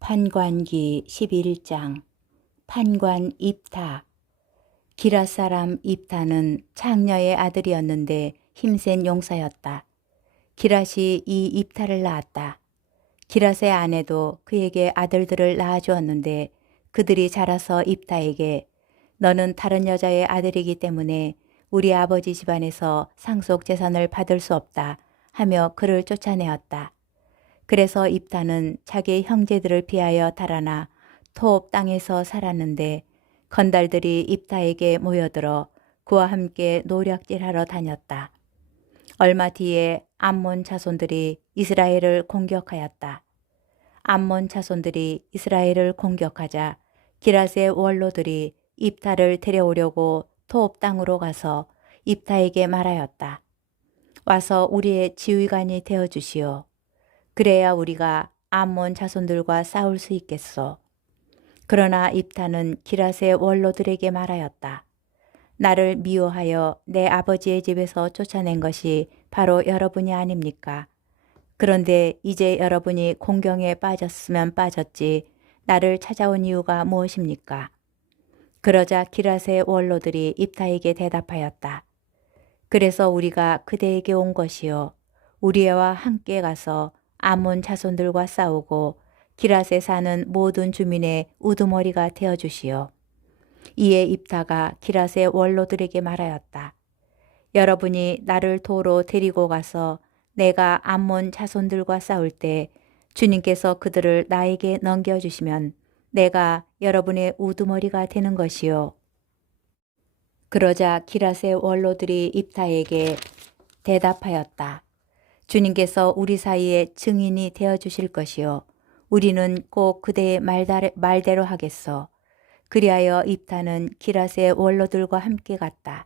판관기 11장 판관 입타. 기랏 사람 입타는 창녀의 아들이었는데 힘센 용사였다. 기랏이 이 입타를 낳았다. 기랏의 아내도 그에게 아들들을 낳아주었는데 그들이 자라서 입타에게 너는 다른 여자의 아들이기 때문에 우리 아버지 집안에서 상속 재산을 받을 수 없다 하며 그를 쫓아내었다. 그래서 입타는 자기 형제들을 피하여 달아나 토업 땅에서 살았는데 건달들이 입타에게 모여들어 그와 함께 노략질하러 다녔다. 얼마 뒤에 암몬 자손들이 이스라엘을 공격하였다. 암몬 자손들이 이스라엘을 공격하자 기랏의 원로들이 입타를 데려오려고 토업 땅으로 가서 입타에게 말하였다. 와서 우리의 지휘관이 되어 주시오. 그래야 우리가 암몬 자손들과 싸울 수 있겠소. 그러나 입타는 기랏의 원로들에게 말하였다. 나를 미워하여 내 아버지의 집에서 쫓아낸 것이 바로 여러분이 아닙니까? 그런데 이제 여러분이 공경에 빠졌으면 빠졌지 나를 찾아온 이유가 무엇입니까? 그러자 기랏의 원로들이 입타에게 대답하였다. 그래서 우리가 그대에게 온 것이요. 우리와 함께 가서 암몬 자손들과 싸우고 기랏에 사는 모든 주민의 우두머리가 되어 주시오. 이에 입타가 기랏의 원로들에게 말하였다. 여러분이 나를 도로 데리고 가서 내가 암몬 자손들과 싸울 때 주님께서 그들을 나에게 넘겨주시면 내가 여러분의 우두머리가 되는 것이요. 그러자 기랏의 원로들이 입타에게 대답하였다. 주님께서 우리 사이에 증인이 되어 주실 것이요. 우리는 꼭 그대의 말대로 하겠소. 그리하여 입타는 기랏의 원로들과 함께 갔다.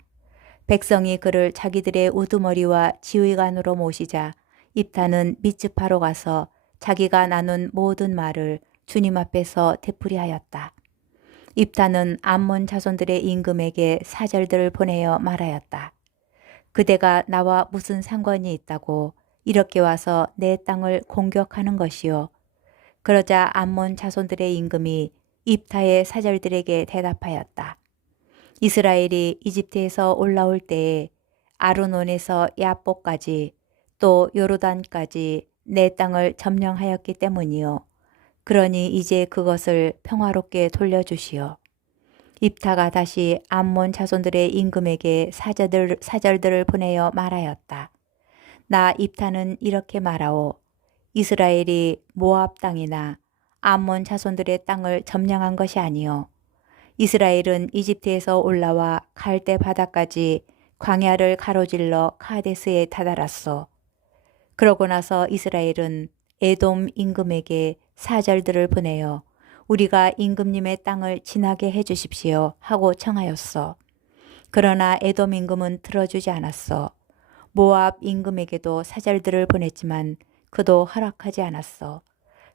백성이 그를 자기들의 우두머리와 지휘관으로 모시자 입타는 미츠파로 가서 자기가 나눈 모든 말을 주님 앞에서 되풀이하였다. 입타는 암몬 자손들의 임금에게 사절들을 보내어 말하였다. 그대가 나와 무슨 상관이 있다고 이렇게 와서 내 땅을 공격하는 것이요. 그러자 암몬 자손들의 임금이 입타의 사절들에게 대답하였다. 이스라엘이 이집트에서 올라올 때에 아르논에서 야복까지 또 요르단까지 내 땅을 점령하였기 때문이요. 그러니 이제 그것을 평화롭게 돌려주시오. 입타가 다시 암몬 자손들의 임금에게 사절들을 보내어 말하였다. 나 입타는 이렇게 말하오. 이스라엘이 모압 땅이나 암몬 자손들의 땅을 점령한 것이 아니요. 이스라엘은 이집트에서 올라와 갈대 바다까지 광야를 가로질러 카데스에 다다랐소. 그러고 나서 이스라엘은 에돔 임금에게 사절들을 보내어 우리가 임금님의 땅을 지나게 해주십시오 하고 청하였소. 그러나 에돔 임금은 들어주지 않았소. 모압 임금에게도 사절들을 보냈지만 그도 허락하지 않았소.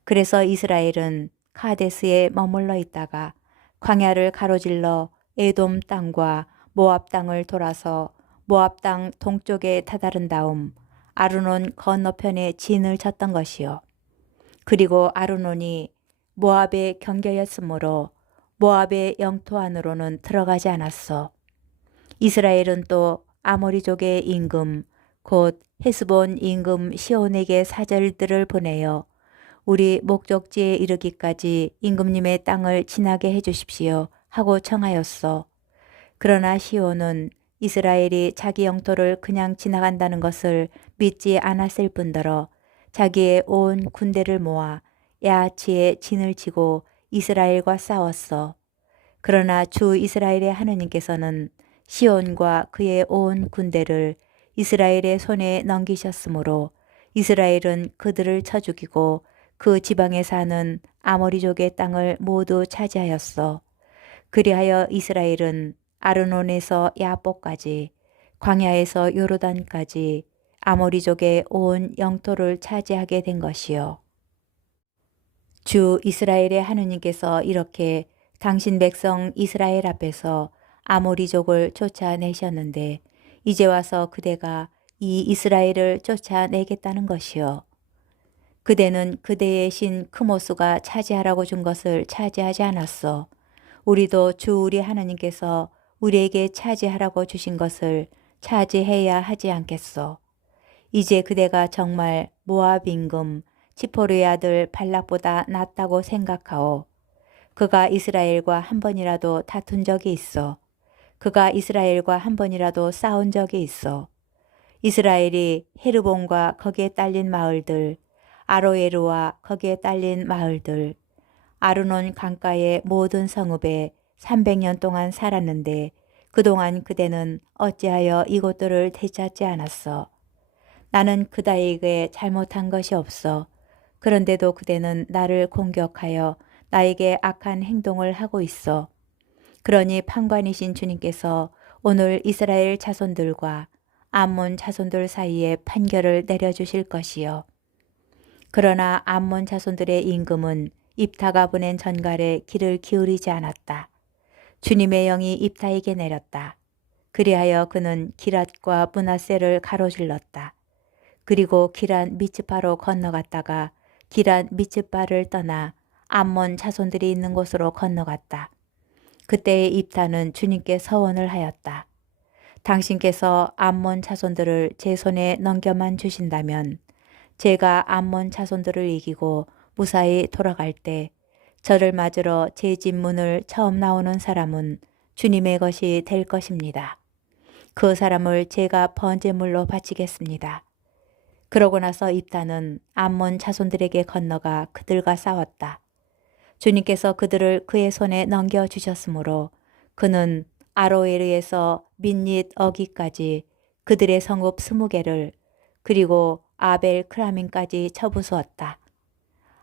그래서 이스라엘은 카데스에 머물러 있다가 광야를 가로질러 에돔 땅과 모압 땅을 돌아서 모압 땅 동쪽에 다다른 다음 아르논 건너편에 진을 쳤던 것이요. 그리고 아르논이 모압의 경계였으므로 모압의 영토 안으로는 들어가지 않았소. 이스라엘은 또 아모리족의 임금 곧 헤스본 임금 시온에게 사절들을 보내어 우리 목적지에 이르기까지 임금님의 땅을 지나게 해주십시오 하고 청하였소. 그러나 시온은 이스라엘이 자기 영토를 그냥 지나간다는 것을 믿지 않았을 뿐더러 자기의 온 군대를 모아 야하치에 진을 치고 이스라엘과 싸웠어. 그러나 주 이스라엘의 하느님께서는 시온과 그의 온 군대를 이스라엘의 손에 넘기셨으므로 이스라엘은 그들을 쳐 죽이고 그 지방에 사는 아모리족의 땅을 모두 차지하였어. 그리하여 이스라엘은 아르논에서 야복까지 광야에서 요르단까지 아모리족의 온 영토를 차지하게 된 것이요. 주 이스라엘의 하느님께서 이렇게 당신 백성 이스라엘 앞에서 아모리족을 쫓아내셨는데 이제 와서 그대가 이 이스라엘을 쫓아내겠다는 것이요. 그대는 그대의 신 크모스가 차지하라고 준 것을 차지하지 않았소. 우리도 주 우리 하나님께서 우리에게 차지하라고 주신 것을 차지해야 하지 않겠소. 이제 그대가 정말 모압 임금 지포르의 아들 발락보다 낫다고 생각하오. 그가 이스라엘과 한 번이라도 다툰 적이 있어. 그가 이스라엘과 한 번이라도 싸운 적이 있어. 이스라엘이 헤르본과 거기에 딸린 마을들, 아로에르와 거기에 딸린 마을들, 아르논 강가의 모든 성읍에 300년 동안 살았는데 그동안 그대는 어찌하여 이곳들을 되찾지 않았어. 나는 그다에게 잘못한 것이 없어. 그런데도 그대는 나를 공격하여 나에게 악한 행동을 하고 있어. 그러니 판관이신 주님께서 오늘 이스라엘 자손들과 암몬 자손들 사이에 판결을 내려주실 것이요. 그러나 암몬 자손들의 임금은 입타가 보낸 전갈에 귀를 기울이지 않았다. 주님의 영이 입타에게 내렸다. 그리하여 그는 기랏과 므낫세를 가로질렀다. 그리고 기란 미츠파로 건너갔다가 기란 미츠파를 떠나 암몬 자손들이 있는 곳으로 건너갔다. 그때의 입타는 주님께 서원을 하였다. 당신께서 암몬 자손들을 제 손에 넘겨만 주신다면 제가 암몬 자손들을 이기고 무사히 돌아갈 때 저를 맞으러 제 집 문을 처음 나오는 사람은 주님의 것이 될 것입니다. 그 사람을 제가 번제물로 바치겠습니다. 그러고 나서 입다는 암몬 자손들에게 건너가 그들과 싸웠다. 주님께서 그들을 그의 손에 넘겨주셨으므로 그는 아로에르에서 민닛 어기까지 그들의 성읍 20개를 그리고 아벨 크라민까지 쳐부수었다.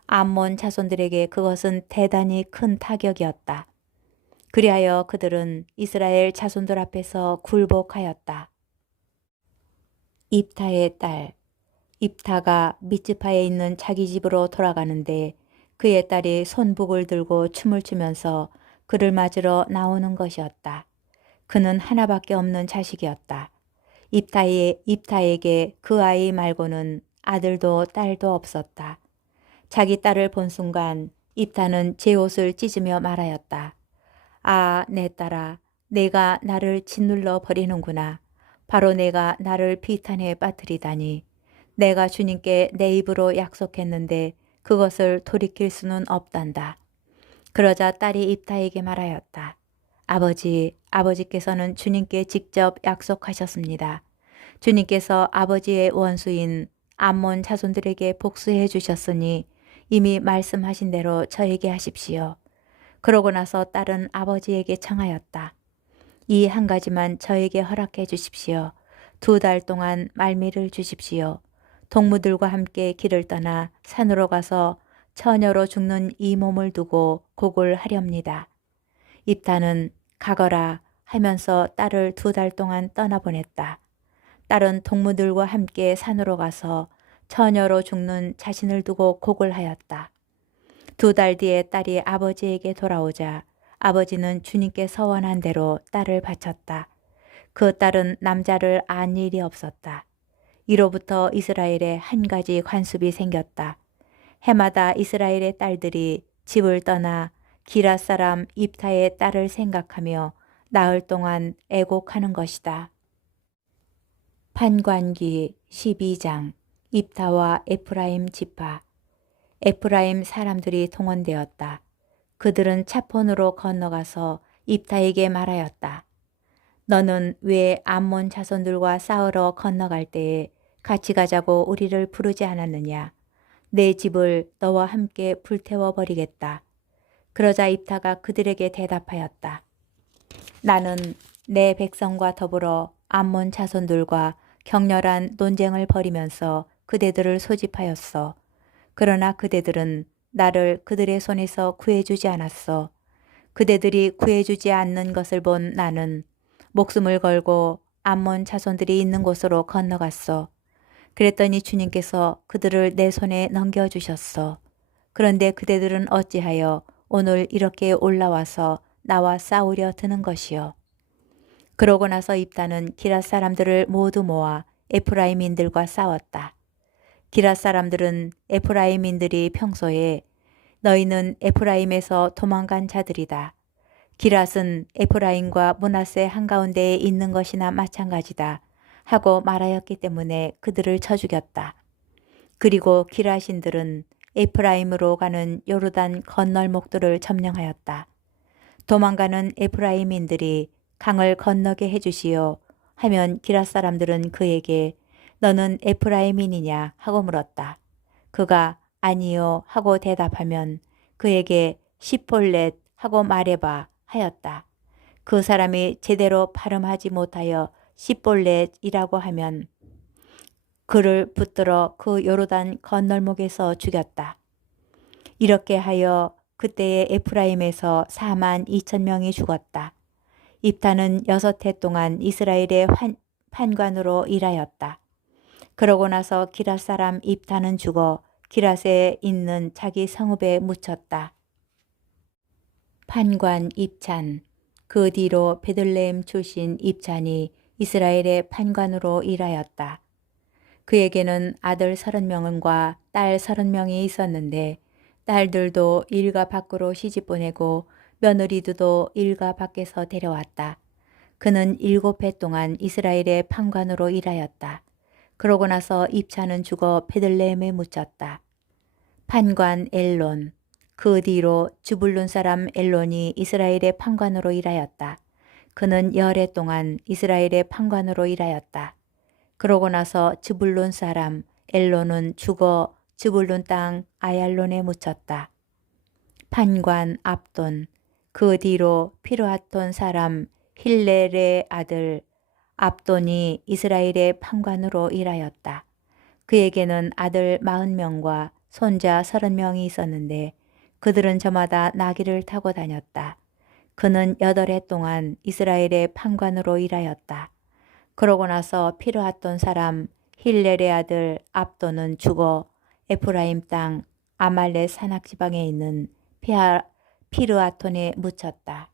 암몬 자손들에게 그것은 대단히 큰 타격이었다. 그리하여 그들은 이스라엘 자손들 앞에서 굴복하였다. 입타의 딸 입타가 미츠파에 있는 자기 집으로 돌아가는데 그의 딸이 손북을 들고 춤을 추면서 그를 맞으러 나오는 것이었다. 그는 하나밖에 없는 자식이었다. 입타에게 그 아이 말고는 아들도 딸도 없었다. 자기 딸을 본 순간 입타는 제 옷을 찢으며 말하였다. 아, 내 딸아, 내가 나를 짓눌러 버리는구나. 바로 내가 나를 비탄에 빠뜨리다니. 내가 주님께 내 입으로 약속했는데 그것을 돌이킬 수는 없단다. 그러자 딸이 입타에게 말하였다. 아버지께서는 주님께 직접 약속하셨습니다. 주님께서 아버지의 원수인 암몬 자손들에게 복수해 주셨으니 이미 말씀하신 대로 저에게 하십시오. 그러고 나서 딸은 아버지에게 청하였다. 이 한 가지만 저에게 허락해 주십시오. 2달 동안 말미를 주십시오. 동무들과 함께 길을 떠나 산으로 가서 처녀로 죽는 이 몸을 두고 곡을 하렵니다. 입타는 가거라 하면서 딸을 2달 동안 떠나보냈다. 딸은 동무들과 함께 산으로 가서 처녀로 죽는 자신을 두고 곡을 하였다. 2달 뒤에 딸이 아버지에게 돌아오자 아버지는 주님께 서원한 대로 딸을 바쳤다. 그 딸은 남자를 안 일이 없었다. 이로부터 이스라엘에 한 가지 관습이 생겼다. 해마다 이스라엘의 딸들이 집을 떠나 기랏 사람 입타의 딸을 생각하며 나흘 동안 애곡하는 것이다. 판관기 12장 입타와 에프라임 지파. 에프라임 사람들이 동원되었다. 그들은 차폰으로 건너가서 입타에게 말하였다. 너는 왜 암몬 자손들과 싸우러 건너갈 때에 같이 가자고 우리를 부르지 않았느냐. 내 집을 너와 함께 불태워 버리겠다. 그러자 입타가 그들에게 대답하였다. 나는 내 백성과 더불어 암몬 자손들과 격렬한 논쟁을 벌이면서 그대들을 소집하였어. 그러나 그대들은 나를 그들의 손에서 구해주지 않았어. 그대들이 구해주지 않는 것을 본 나는 목숨을 걸고 암몬 자손들이 있는 곳으로 건너갔어. 그랬더니 주님께서 그들을 내 손에 넘겨주셨어. 그런데 그대들은 어찌하여 오늘 이렇게 올라와서 나와 싸우려 드는 것이요. 그러고 나서 입다는 기랏 사람들을 모두 모아 에프라임인들과 싸웠다. 기랏 사람들은 에프라임인들이 평소에 너희는 에프라임에서 도망간 자들이다. 기랏은 에프라임과 므낫세 한가운데에 있는 것이나 마찬가지다 하고 말하였기 때문에 그들을 쳐 죽였다. 그리고 기랏인들은 에프라임으로 가는 요르단 건널목들을 점령하였다. 도망가는 에프라임인들이 강을 건너게 해주시오 하면 기랏 사람들은 그에게 너는 에프라임인이냐 하고 물었다. 그가 아니요 하고 대답하면 그에게 시폴렛 하고 말해봐 하였다. 그 사람이 제대로 발음하지 못하여 시볼렛이라고 하면 그를 붙들어 그 요르단 건널목에서 죽였다. 이렇게 하여 그때의 에프라임에서 4만 2천 명이 죽었다. 입타는 6해 동안 이스라엘의 판관으로 일하였다. 그러고 나서 기랏 사람 입타는 죽어 기랏에 있는 자기 성읍에 묻혔다. 판관 입찬. 그 뒤로 베들레헴 출신 입찬이 이스라엘의 판관으로 일하였다. 그에게는 아들 30명과 딸 30명이 있었는데 딸들도 일가 밖으로 시집보내고 며느리들도 일가 밖에서 데려왔다. 그는 7해 동안 이스라엘의 판관으로 일하였다. 그러고 나서 입찬은 죽어 베들레헴에 묻혔다. 판관 엘론. 그 뒤로 주불룬 사람 엘론이 이스라엘의 판관으로 일하였다. 그는 10해 동안 이스라엘의 판관으로 일하였다. 그러고 나서 주불룬 사람 엘론은 죽어 주불룬 땅 아얄론에 묻혔다. 판관 압돈. 그 뒤로 피르하톤 사람 힐렐의 아들 압돈이 이스라엘의 판관으로 일하였다. 그에게는 아들 40명과 손자 30명이 있었는데 그들은 저마다 나귀를 타고 다녔다. 그는 8해 동안 이스라엘의 판관으로 일하였다. 그러고 나서 피르하톤 사람 힐렐의 아들 압돈은 죽어 에프라임 땅 아말렛 산악지방에 있는 피르하톤에 묻혔다.